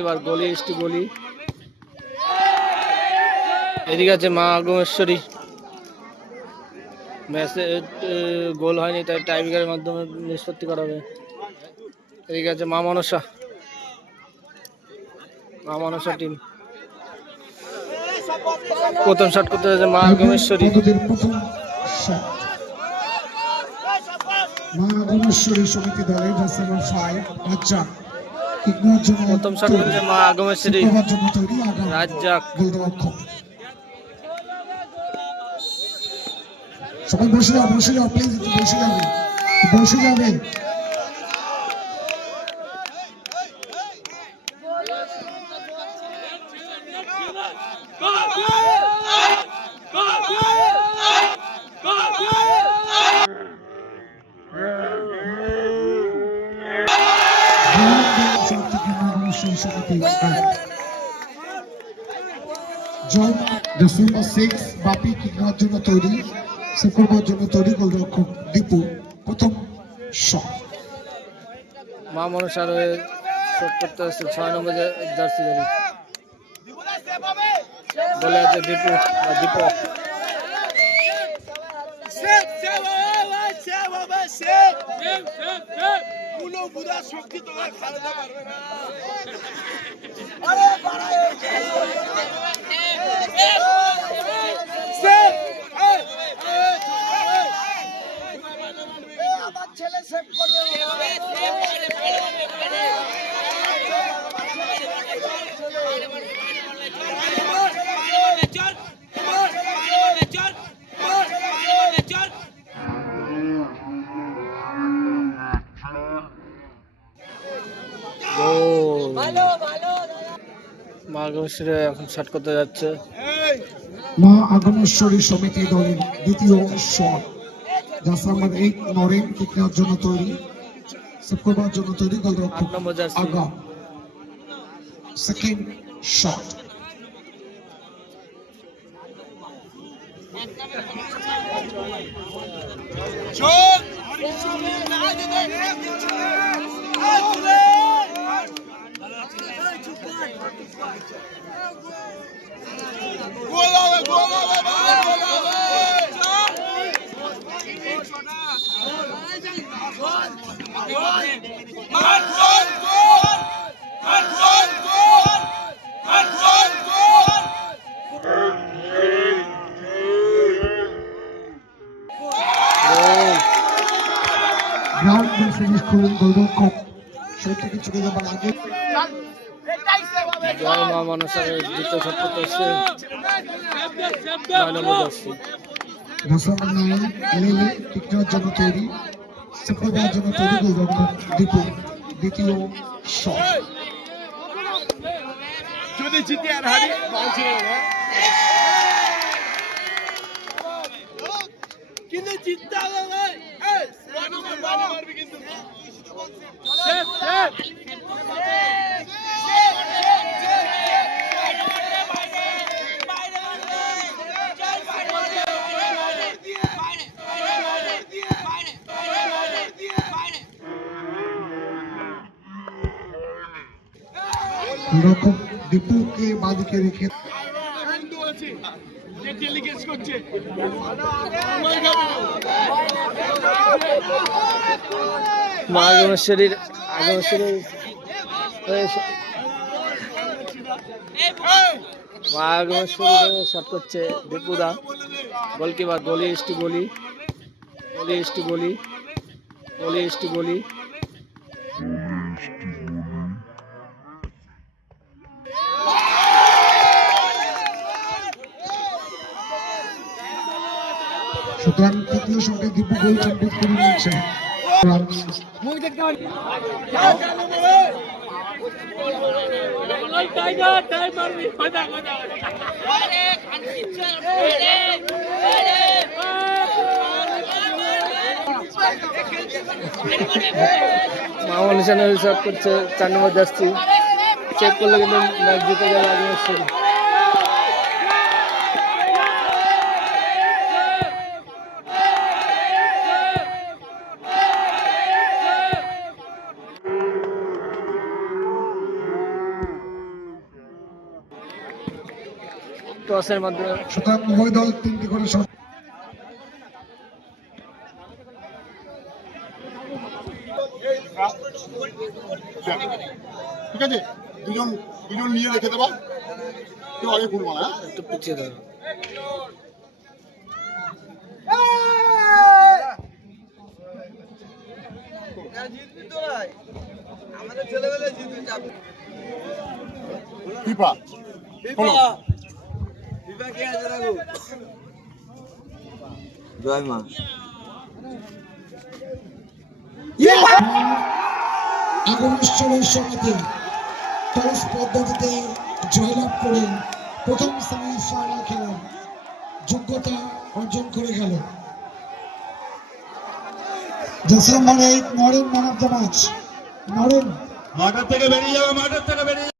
Goalkeeper গোলি is to গোলি। এদিকে আছে মা আগমেশ্বরী। ম্যাচে গোল হয়নি, তাই টাইব্রেকারের মাধ্যমে নিষ্পত্তি করা হবে। এদিকে আছে মা মনসা টিম। প্রথম শট করতে যাচ্ছে মা আগমেশ্বরী। সমিতি দলের প্রথম শট করছে মা আগমেশ্বরী। রাজ্জাক সবাই বসে যাও প্লিজ, বসে যাবে। জন নাম্বার 6 বাপি কিক নেওয়ার জন্য তৈরি, সেভ করবার জন্য তৈরি। গোলরক্ষক দীপু প্রথম শট। মা মনসার হয়ে শট করতে আসছে 6 নম্বর জার্সি ধরে। বলে আছে দীপক। ছেলে সেভ করবে। মা আগমেশ্বরী এখন শট করতে যাচ্ছে। মা আগমেশ্বরী সমিতি দলের দ্বিতীয় shot. Jersey number 8 Naren kick নেওয়ার জন্য তৈরি, সেভ করবার জন্য তৈরি। গোলরক্ষক আগা সেকেন্ড শট। গ্রাউন্ড বল ফিনিশ করলেন গোলরক্ষক। সেই থেকে চলে যাবার আগে মা মনসার দ্বিতীয় শট করতে আসছে 9 নম্বর জার্সি। কিক নেওয়ার জন্য তৈরি, সেভ করবার জন্য তৈরি। গোলরক্ষক দীপু দ্বিতীয় শট। যদি জিতে আর হারি কিন্তু জিততে হবে ভাই। মারবি কিন্তু গোলরক্ষক দীপুকে বাদিকে রেখে মা আগমেশ্বরীর শট করছে দীপুদা। গোলকিপার গোলি ইস্টু গোলি। সুতরাং তৃতীয় সঙ্গে দীপু গোল কমপ্লিট করে নিয়েছে। মা মনসা শট করছে 4 নম্বর জার্সি। চেক করলে কিন্তু ম্যাচ জিতে যাবে আগমেশ্বরী। টসের মাধ্যমে। সুতরাং উভয় দল 3টি করে শট। ঠিক আছে, দুজন দুজন নিয়ে রেখে দেবা, কেউ আগে খুলবো না। একটু পিছিয়ে দাও। জিতবি তো ভাই, আমাদের ছেলেবেলায় জিতবি চাপি। ফিফা বিপা বিপা কে আছে রাখো। জয় মা। আগমেশ্বরের সমিতি টস পদ্ধতিতে জয়লাভ করে প্রথম সেমিফাইনাল খেলার যোগ্যতা অর্জন করে গেল। Jasim Naren man of the match. Naren মাঠের থেকে বেরিয়ে যাবে, মাঠের থেকে বেরিয়ে